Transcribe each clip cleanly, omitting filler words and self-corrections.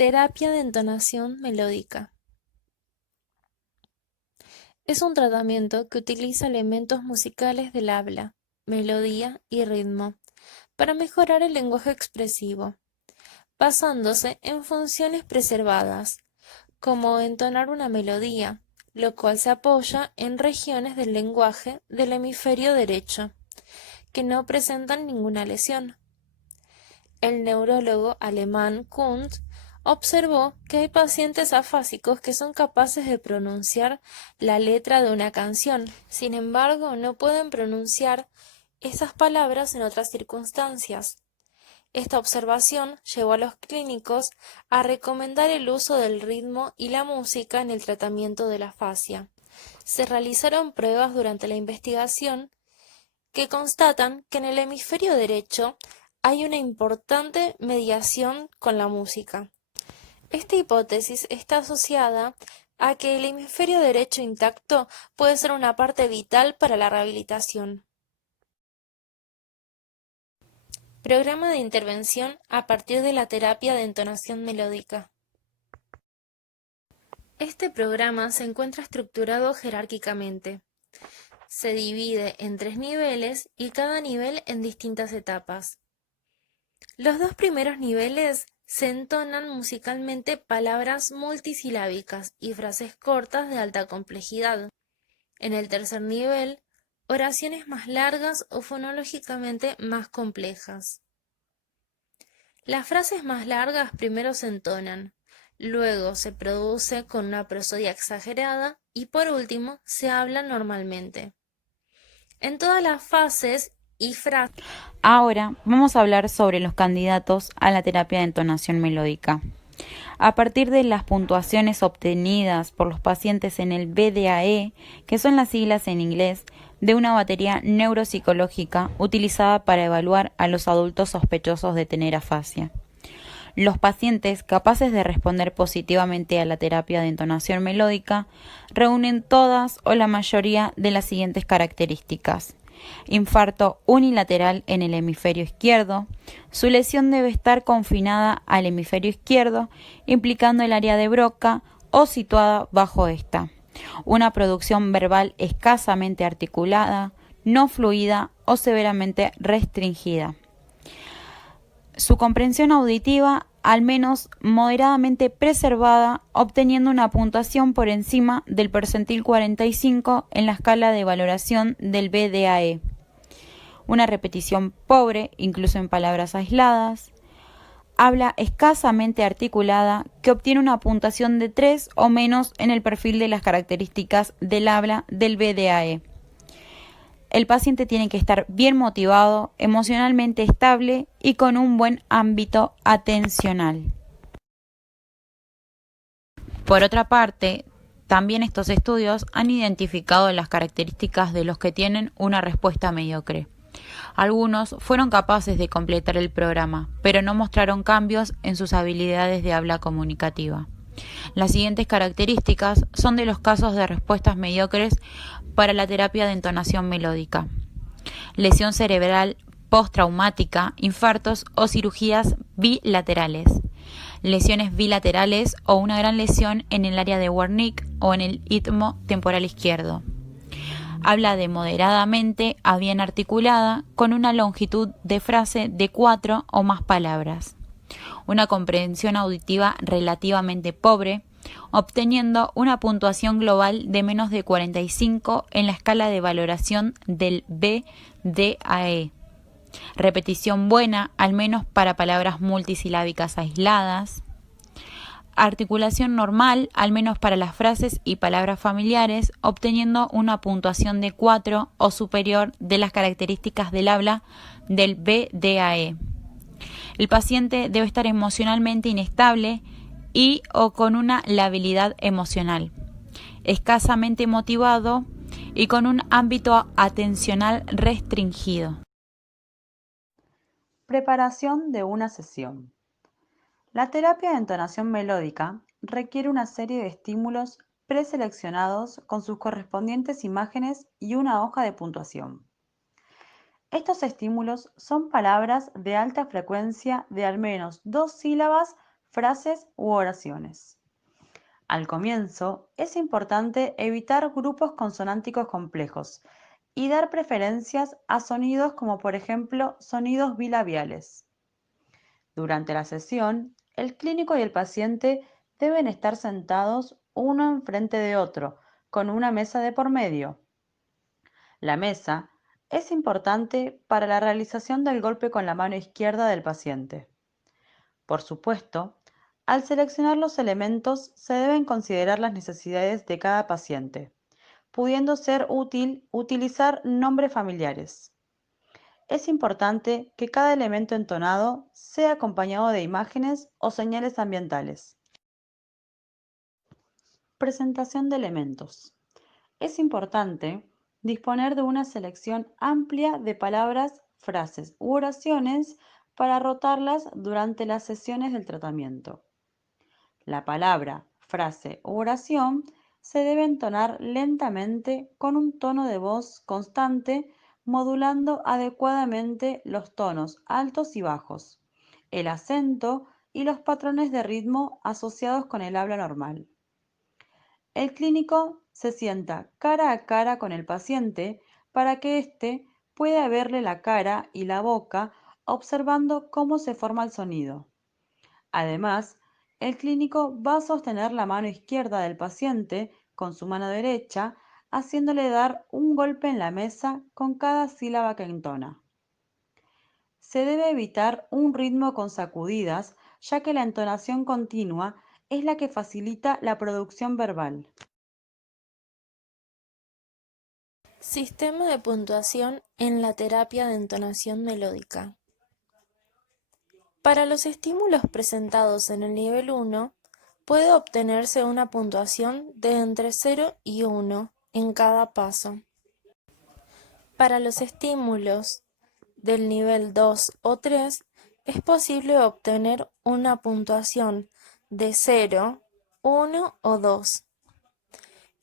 Terapia de entonación melódica. Es un tratamiento que utiliza elementos musicales del habla, melodía y ritmo para mejorar el lenguaje expresivo, basándose en funciones preservadas, como entonar una melodía, lo cual se apoya en regiones del lenguaje del hemisferio derecho, que no presentan ninguna lesión. El neurólogo alemán Kunz observó que hay pacientes afásicos que son capaces de pronunciar la letra de una canción, sin embargo no pueden pronunciar esas palabras en otras circunstancias. Esta observación llevó a los clínicos a recomendar el uso del ritmo y la música en el tratamiento de la afasia. Se realizaron pruebas durante la investigación que constatan que en el hemisferio derecho hay una importante mediación con la música. Esta hipótesis está asociada a que el hemisferio derecho intacto puede ser una parte vital para la rehabilitación. Programa de intervención a partir de la terapia de entonación melódica. Este programa se encuentra estructurado jerárquicamente. Se divide en 3 niveles y cada nivel en distintas etapas. Los 2 primeros niveles se entonan musicalmente palabras multisilábicas y frases cortas de alta complejidad. En el tercer nivel, oraciones más largas o fonológicamente más complejas. Las frases más largas primero se entonan, luego se produce con una prosodia exagerada y por último se habla normalmente. En todas las fases y frases. Ahora vamos a hablar sobre los candidatos a la terapia de entonación melódica. A partir de las puntuaciones obtenidas por los pacientes en el BDAE, que son las siglas en inglés de una batería neuropsicológica utilizada para evaluar a los adultos sospechosos de tener afasia. Los pacientes capaces de responder positivamente a la terapia de entonación melódica reúnen todas o la mayoría de las siguientes características: infarto unilateral en el hemisferio izquierdo, su lesión debe estar confinada al hemisferio izquierdo, implicando el área de Broca o situada bajo esta, una producción verbal escasamente articulada, no fluida o severamente restringida. Su comprensión auditiva al menos moderadamente preservada, obteniendo una puntuación por encima del percentil 45 en la escala de valoración del BDAE. Una repetición pobre, incluso en palabras aisladas. Habla escasamente articulada, que obtiene una puntuación de 3 o menos en el perfil de las características del habla del BDAE. El paciente tiene que estar bien motivado, emocionalmente estable y con un buen ámbito atencional. Por otra parte, también estos estudios han identificado las características de los que tienen una respuesta mediocre. Algunos fueron capaces de completar el programa, pero no mostraron cambios en sus habilidades de habla comunicativa. Las siguientes características son de los casos de respuestas mediocres para la terapia de entonación melódica: lesión cerebral postraumática, infartos o cirugías bilaterales, lesiones bilaterales o una gran lesión en el área de Wernicke o en el istmo temporal izquierdo. Habla de moderadamente a bien articulada, con una longitud de frase de 4 o más palabras. Una comprensión auditiva relativamente pobre, obteniendo una puntuación global de menos de 45 en la escala de valoración del BDAE. Repetición buena, al menos para palabras multisilábicas aisladas. Articulación normal, al menos para las frases y palabras familiares, obteniendo una puntuación de 4 o superior de las características del habla del BDAE. El paciente debe estar emocionalmente inestable y o con una labilidad emocional, escasamente motivado y con un ámbito atencional restringido. Preparación de una sesión. La terapia de entonación melódica requiere una serie de estímulos preseleccionados con sus correspondientes imágenes y una hoja de puntuación. Estos estímulos son palabras de alta frecuencia de al menos 2 sílabas frases u oraciones. Al comienzo, es importante evitar grupos consonánticos complejos y dar preferencias a sonidos como por ejemplo sonidos bilabiales. Durante la sesión, el clínico y el paciente deben estar sentados uno enfrente de otro, con una mesa de por medio. La mesa es importante para la realización del golpe con la mano izquierda del paciente. Por supuesto, al seleccionar los elementos se deben considerar las necesidades de cada paciente, pudiendo ser útil utilizar nombres familiares. Es importante que cada elemento entonado sea acompañado de imágenes o señales ambientales. Presentación de elementos. Es importante disponer de una selección amplia de palabras, frases u oraciones para rotarlas durante las sesiones del tratamiento. La palabra, frase u oración se debe entonar lentamente con un tono de voz constante, modulando adecuadamente los tonos altos y bajos, el acento y los patrones de ritmo asociados con el habla normal. El clínico se sienta cara a cara con el paciente para que éste pueda verle la cara y la boca observando cómo se forma el sonido. Además, el clínico va a sostener la mano izquierda del paciente con su mano derecha, haciéndole dar un golpe en la mesa con cada sílaba que entona. Se debe evitar un ritmo con sacudidas, ya que la entonación continua es la que facilita la producción verbal. Sistema de puntuación en la terapia de entonación melódica. Para los estímulos presentados en el nivel 1, puede obtenerse una puntuación de entre 0 y 1 en cada paso. Para los estímulos del nivel 2 o 3, es posible obtener una puntuación de 0, 1 o 2.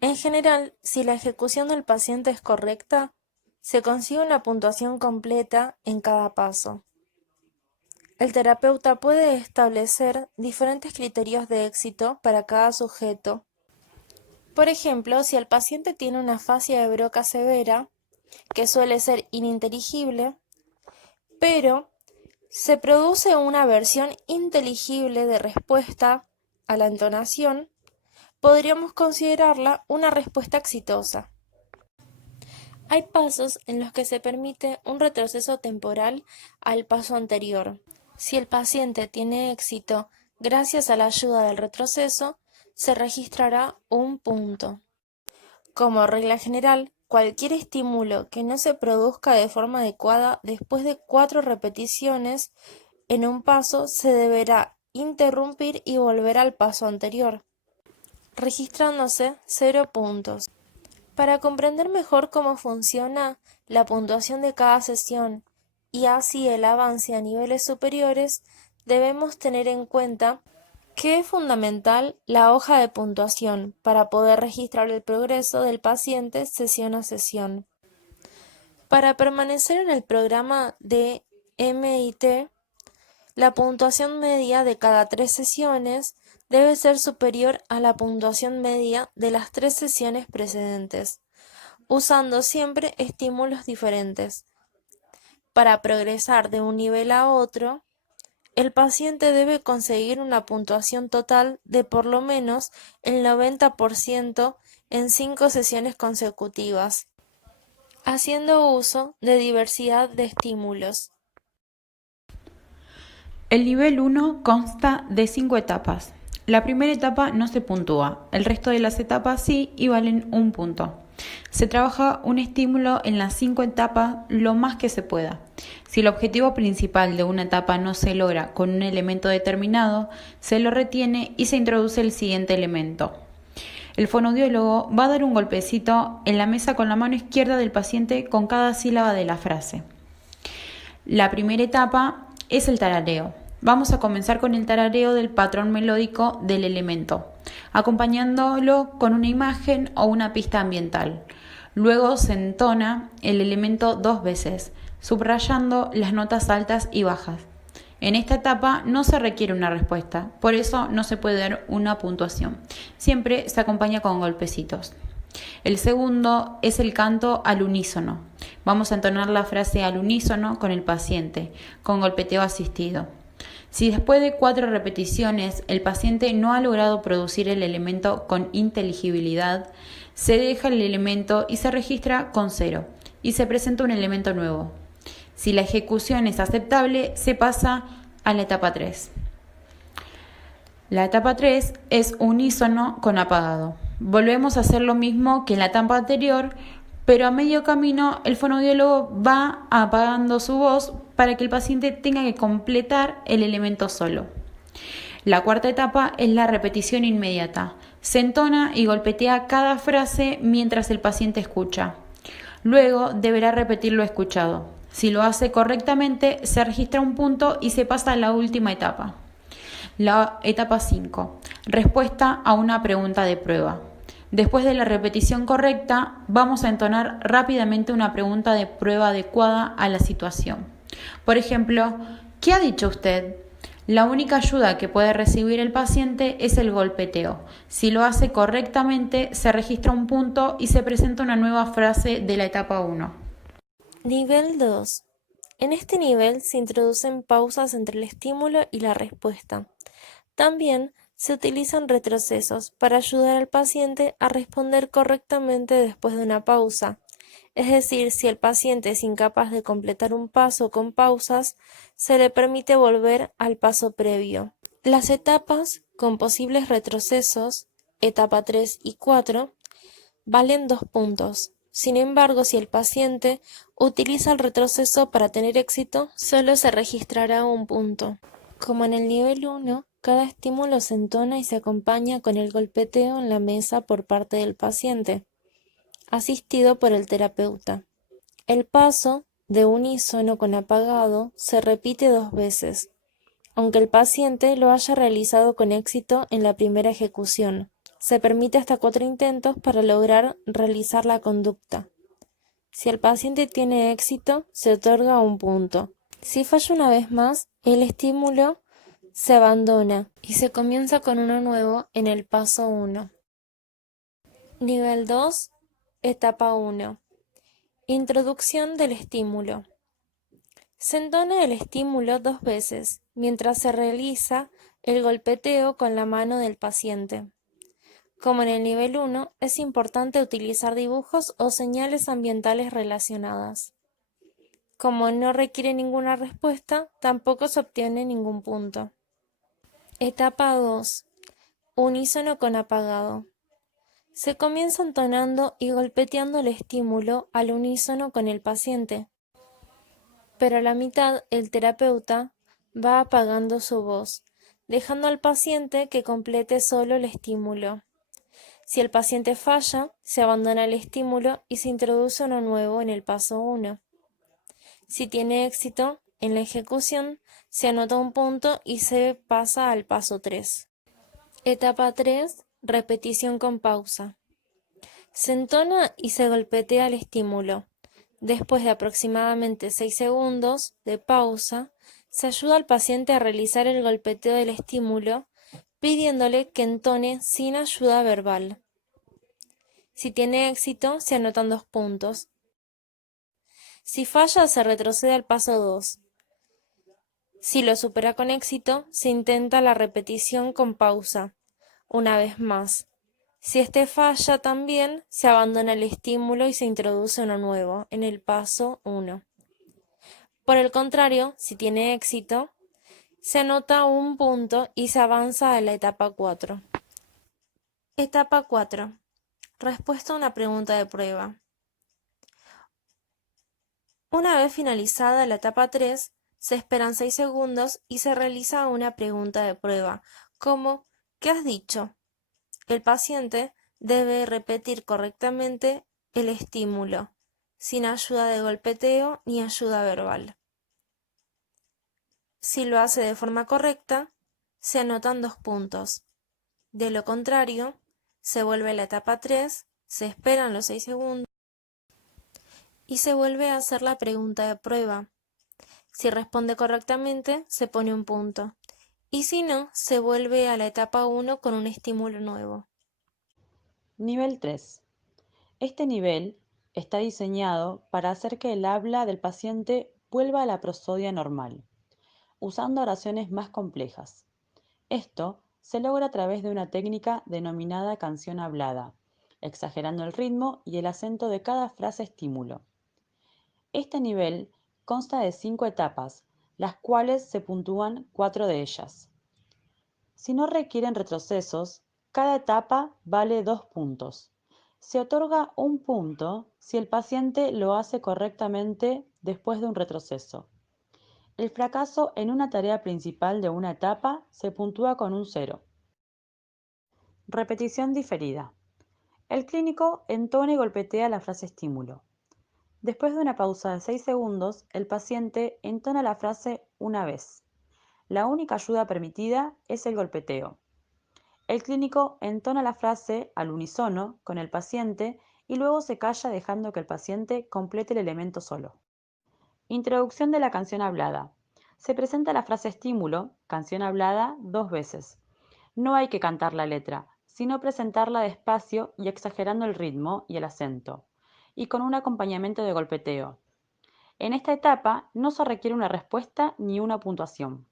En general, si la ejecución del paciente es correcta, se consigue una puntuación completa en cada paso. El terapeuta puede establecer diferentes criterios de éxito para cada sujeto. Por ejemplo, si el paciente tiene una afasia de Broca severa, que suele ser ininteligible, pero se produce una versión inteligible de respuesta a la entonación, podríamos considerarla una respuesta exitosa. Hay pasos en los que se permite un retroceso temporal al paso anterior. Si el paciente tiene éxito gracias a la ayuda del retroceso, se registrará un punto. Como regla general, cualquier estímulo que no se produzca de forma adecuada después de 4 repeticiones en un paso se deberá interrumpir y volver al paso anterior, registrándose 0 puntos. Para comprender mejor cómo funciona la puntuación de cada sesión y así el avance a niveles superiores, debemos tener en cuenta que es fundamental la hoja de puntuación para poder registrar el progreso del paciente sesión a sesión. Para permanecer en el programa de MIT, la puntuación media de cada 3 sesiones debe ser superior a la puntuación media de las 3 sesiones precedentes, usando siempre estímulos diferentes. Para progresar de un nivel a otro, el paciente debe conseguir una puntuación total de por lo menos el 90% en 5 sesiones consecutivas, haciendo uso de diversidad de estímulos. El nivel 1 consta de 5 etapas. La primera etapa no se puntúa, el resto de las etapas sí y valen un punto. Se trabaja un estímulo en las 5 etapas lo más que se pueda. Si el objetivo principal de una etapa no se logra con un elemento determinado, se lo retiene y se introduce el siguiente elemento. El fonoaudiólogo va a dar un golpecito en la mesa con la mano izquierda del paciente con cada sílaba de la frase. La primera etapa es el tarareo. Vamos a comenzar con el tarareo del patrón melódico del elemento, acompañándolo con una imagen o una pista ambiental. Luego se entona el elemento 2 veces, subrayando las notas altas y bajas. En esta etapa no se requiere una respuesta, por eso no se puede dar una puntuación. Siempre se acompaña con golpecitos. El segundo es el canto al unísono. Vamos a entonar la frase al unísono con el paciente, con golpeteo asistido. Si después de 4 repeticiones el paciente no ha logrado producir el elemento con inteligibilidad, se deja el elemento y se registra con 0 y se presenta un elemento nuevo. Si la ejecución es aceptable, se pasa a la etapa 3. La etapa 3 es unísono con apagado. Volvemos a hacer lo mismo que en la etapa anterior, pero a medio camino el fonoaudiólogo va apagando su voz para que el paciente tenga que completar el elemento solo. La cuarta etapa es la repetición inmediata. Se entona y golpetea cada frase mientras el paciente escucha. Luego deberá repetir lo escuchado. Si lo hace correctamente, se registra un punto y se pasa a la última etapa. La etapa 5. Respuesta a una pregunta de prueba. Después de la repetición correcta, vamos a entonar rápidamente una pregunta de prueba adecuada a la situación. Por ejemplo, ¿qué ha dicho usted? La única ayuda que puede recibir el paciente es el golpeteo. Si lo hace correctamente, se registra un punto y se presenta una nueva frase de la etapa 1. Nivel 2. En este nivel se introducen pausas entre el estímulo y la respuesta. También se utilizan retrocesos para ayudar al paciente a responder correctamente después de una pausa. Es decir, si el paciente es incapaz de completar un paso con pausas, se le permite volver al paso previo. Las etapas con posibles retrocesos, etapa 3 y 4, valen 2 puntos. Sin embargo, si el paciente utiliza el retroceso para tener éxito, solo se registrará un punto. Como en el nivel 1, cada estímulo se entona y se acompaña con el golpeteo en la mesa por parte del paciente, asistido por el terapeuta. El paso de unísono con apagado se repite 2 veces, aunque el paciente lo haya realizado con éxito en la primera ejecución. Se permite hasta 4 intentos para lograr realizar la conducta. Si el paciente tiene éxito, se otorga un punto. Si falla una vez más, el estímulo se abandona y se comienza con uno nuevo en el paso 1. Nivel 2, etapa 1. Introducción del estímulo. Se entona el estímulo 2 veces, mientras se realiza el golpeteo con la mano del paciente. Como en el nivel 1, es importante utilizar dibujos o señales ambientales relacionadas. Como no requiere ninguna respuesta, tampoco se obtiene ningún punto. Etapa 2. Unísono con apagado. Se comienza entonando y golpeteando el estímulo al unísono con el paciente, pero a la mitad el terapeuta va apagando su voz, dejando al paciente que complete solo el estímulo. Si el paciente falla, se abandona el estímulo y se introduce uno nuevo en el paso 1. Si tiene éxito en la ejecución, se anota un punto y se pasa al paso 3. Etapa 3. Repetición con pausa. Se entona y se golpetea el estímulo. Después de aproximadamente 6 segundos de pausa, se ayuda al paciente a realizar el golpeteo del estímulo, pidiéndole que entone sin ayuda verbal. Si tiene éxito, se anotan 2 puntos. Si falla, se retrocede al paso 2. Si lo supera con éxito, se intenta la repetición con pausa, una vez más. Si este falla también, se abandona el estímulo y se introduce uno nuevo, en el paso 1. Por el contrario, si tiene éxito, se anota un punto y se avanza a la etapa 4. Etapa 4. Respuesta a una pregunta de prueba. Una vez finalizada la etapa 3, se esperan 6 segundos y se realiza una pregunta de prueba, como ¿qué has dicho? El paciente debe repetir correctamente el estímulo, sin ayuda de golpeteo ni ayuda verbal. Si lo hace de forma correcta, se anotan 2 puntos. De lo contrario, se vuelve a la etapa 3, se esperan los 6 segundos y se vuelve a hacer la pregunta de prueba. Si responde correctamente, se pone un punto. Y si no, se vuelve a la etapa 1 con un estímulo nuevo. Nivel 3. Este nivel está diseñado para hacer que el habla del paciente vuelva a la prosodia normal, usando oraciones más complejas. Esto se logra a través de una técnica denominada canción hablada, exagerando el ritmo y el acento de cada frase estímulo. Este nivel consta de 5 etapas, las cuales se puntúan 4 de ellas. Si no requieren retrocesos, cada etapa vale 2 puntos. Se otorga un punto si el paciente lo hace correctamente después de un retroceso. El fracaso en una tarea principal de una etapa se puntúa con un 0. Repetición diferida. El clínico entona y golpetea la frase estímulo. Después de una pausa de 6 segundos, el paciente entona la frase una vez. La única ayuda permitida es el golpeteo. El clínico entona la frase al unísono con el paciente y luego se calla dejando que el paciente complete el elemento solo. Introducción de la canción hablada. Se presenta la frase estímulo, canción hablada, 2 veces. No hay que cantar la letra, sino presentarla despacio y exagerando el ritmo y el acento, y con un acompañamiento de golpeteo. En esta etapa no se requiere una respuesta ni una puntuación.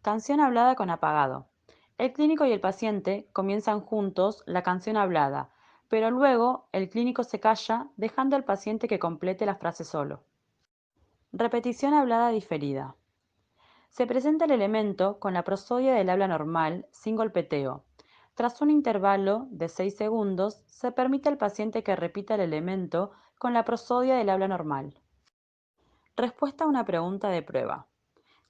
Canción hablada con apagado. El clínico y el paciente comienzan juntos la canción hablada, pero luego el clínico se calla dejando al paciente que complete la frase solo. Repetición hablada diferida. Se presenta el elemento con la prosodia del habla normal, sin golpeteo. Tras un intervalo de 6 segundos, se permite al paciente que repita el elemento con la prosodia del habla normal. Respuesta a una pregunta de prueba.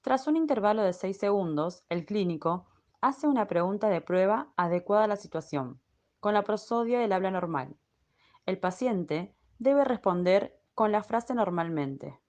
Tras un intervalo de 6 segundos, el clínico hace una pregunta de prueba adecuada a la situación, con la prosodia del habla normal. El paciente debe responder con la frase normalmente.